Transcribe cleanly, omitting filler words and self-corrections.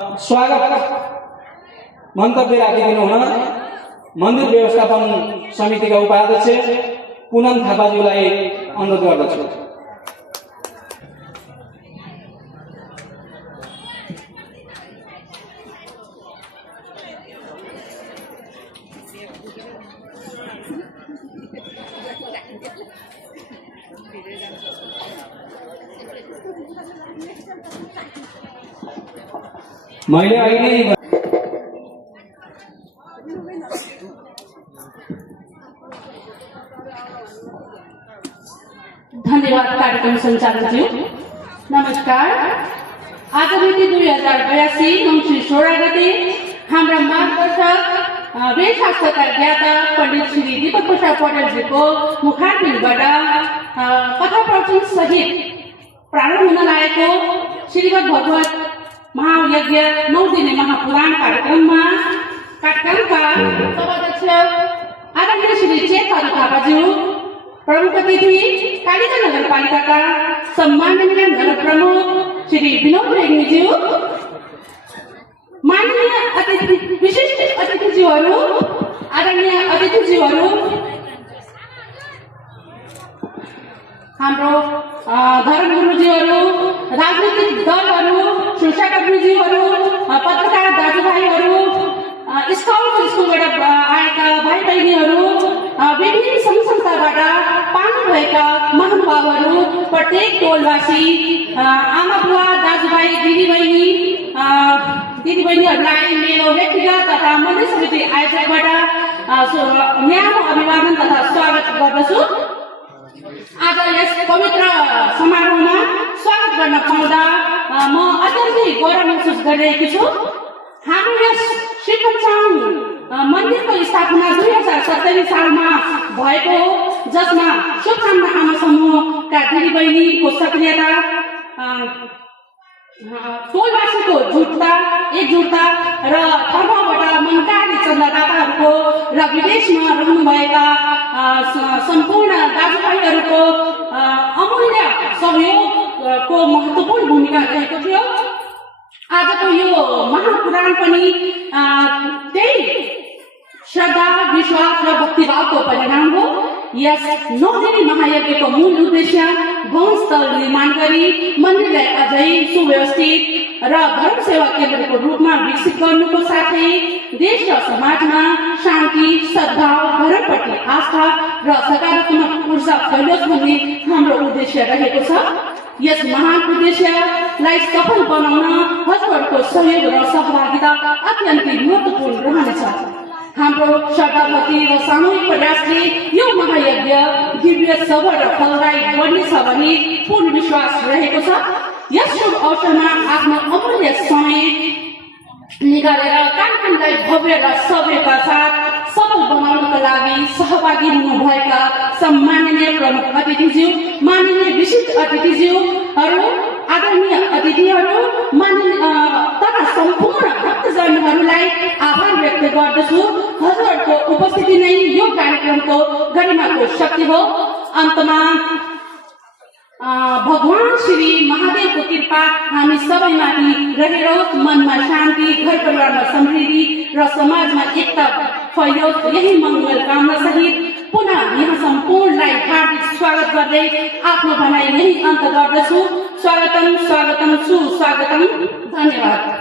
स्वागत मन्तव्य राखिदिनु हुन मन्दिर व्यवस्थापन समितिका उपाध्यक्ष पुनम थापाज्यूलाई अनुरोध गर्दछु। मैले अहिले धन्यवाद कार्यक्रम संचालकज्यू। नमस्कार। आज मिति 2082 मङ्सिर 16 गते हाम्रा मार्गदर्शक वे शास्त्रकार ज्ञाता पण्डित श्री दीपक प्रसाद पौडेलजीको मुखारबिन्दबाट कथा प्रवचन सहित प्रारम्भ हुन लागेको श्रीमद् भगवत महायज्ञ 9 दिने महापुराण कार्यक्रमका सभाध्यक्ष आदरणीय श्री चेतहरि थापाज्यू, प्रमुख अतिथि कालिका नगरपालिकाका सम्माननीय नगर प्रमुख श्री विनोद रेग्मीज्यू, माननीय अतिथि विशिष्ट अतिथिज्यूहरू, आदरणीय अतिथिज्यूहरू, हाम्रो धर्मगुरुज्यूहरू, राजनीतिक दलहरू, शिक्षाकर्मीज्यूहरू, पत्रकार दाजुभाइहरू, स्कुलबाट आएका भाइ बहिनीहरू, विभिन्न सङ्घ संस्थाबाट पाल्नुभएका महानुभावहरू, प्रत्येक टोलवासी, आमा बुवा दाजुभाइ दिदीबहिनीहरूलाई मेरो व्यक्तिगत तथा मन्दिर समिति आयोजकबाट न्यानो अभिवादन तथा स्वागत गर्दछु। आज यस पवित्र समारोहमा स्वागत गर्न पाउँदा म अत्यन्तै गौरव महसुस गरिरहेकी छु। हाम्रो यस श्रीपञ्चाङ मन्दिरको स्थापना 2070 सालमा भएको हो, जसमा शुभकामना आमा समूहका दिदीबहिनीको सक्रियता, टोलवासीको एकजुटता र तर्फबाट मनकारी चन्दादाताहरूको र विदेशमा रहनुभएका सम्पूर्ण दाजुभाइहरूको अमूल्य सहयोगको महत्त्वपूर्ण भूमिका रहेको थियो। आजको यो महापुराण पनि त्यही श्रद्धा, विश्वास र भक्तिभावको परिणाम हो। यस 9 दिने महायज्ञको मूल उद्देश्य वंशस्थल निर्माण गरी मन्दिरलाई अझै सुव्यवस्थित र धर्म सेवा केन्द्रको रूपमा विकसित गर्नुको साथै देश र समाजमा शान्ति, सद्भाव, धर्मप्रति आस्था र सकारात्मक ऊर्जा फैलोस् भन्ने हाम्रो उद्देश्य रहेको छ। यस महान उद्देश्यलाई सफल बनाउन हजुरहरूको सहयोग र सहभागिता अत्यन्तै महत्त्वपूर्ण रहनेछ। हाम्रो श्रद्धाभक्ति र सामूहिक प्रयासले यो महायज्ञ दिव्य सफल र फलदायी बन्नेछ भन्ने पूर्ण विश्वास रहेको छ। यस शुभ अवसरमा आफ्नो अमूल्य समय निकालेर कार्यक्रमलाई भव्य र सभ्यका साथ सफल बनाउनका लागि सहभागी हुनुभएका सम्माननीय प्रमुख अतिथिज्यू, माननीय विशिष्ट अतिथिज्यूहरू, आदरणीय अतिथिहरू तथा सम्पूर्ण भक्तजनहरूलाई आभार व्यक्त गर्दछु। हजुरहरूको उपस्थिति नै यो कार्यक्रमको गरिमाको शक्ति हो। अन्तमा भगवान श्री महादेवको कृपा हामी सबैमाथि रहेर मनमा शान्ति, घर परिवारमा समृद्धि र समाजमा एकता फैलोस्, यही मङ्गल कामना सहित पुनः यहाँ सम्पूर्णलाई हार्दिक स्वागत गर्दै आफ्नो भनाइ यही अन्त गर्दछु। स्वागतम स्वागतम सुस्वागतम। धन्यवाद।